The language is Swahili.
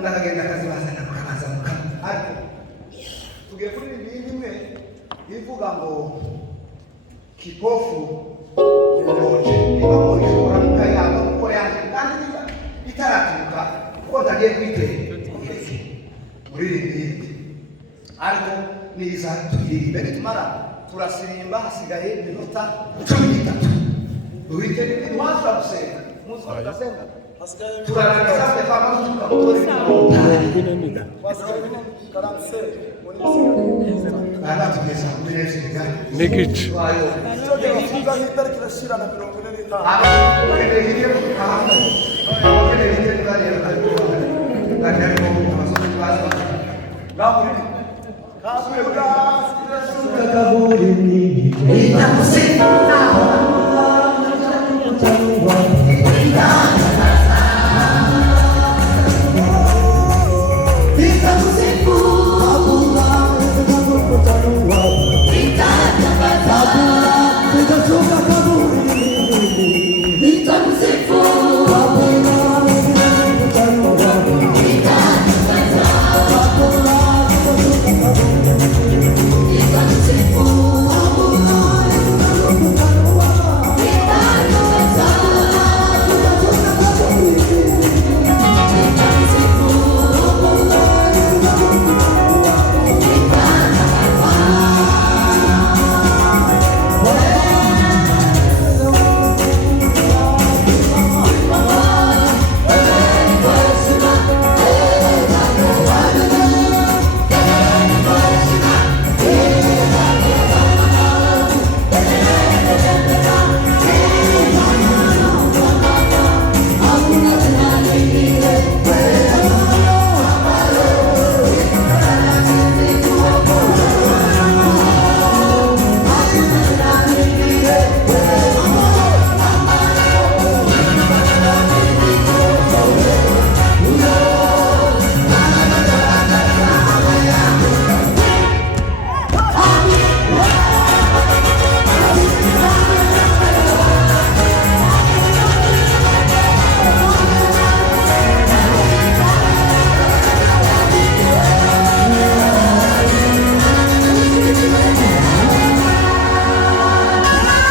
ndagenda akazibazana mukabaza mukamuha ariko tugiye kuri ibi bimwe bivuga ngo kipofu uboje niba muri shobora mukayanga kuko yanjye kandi niba itaratuka kuko ndagiye kwitera muri ibi ariko niza tuyirimbe tumara turasirimba hasigaye iminota 13 duhite ntiwaza gusenga muzi ko tugasenga turarangiza tefama tukamutora Nada tugeza muri Yesuga n'igice Kita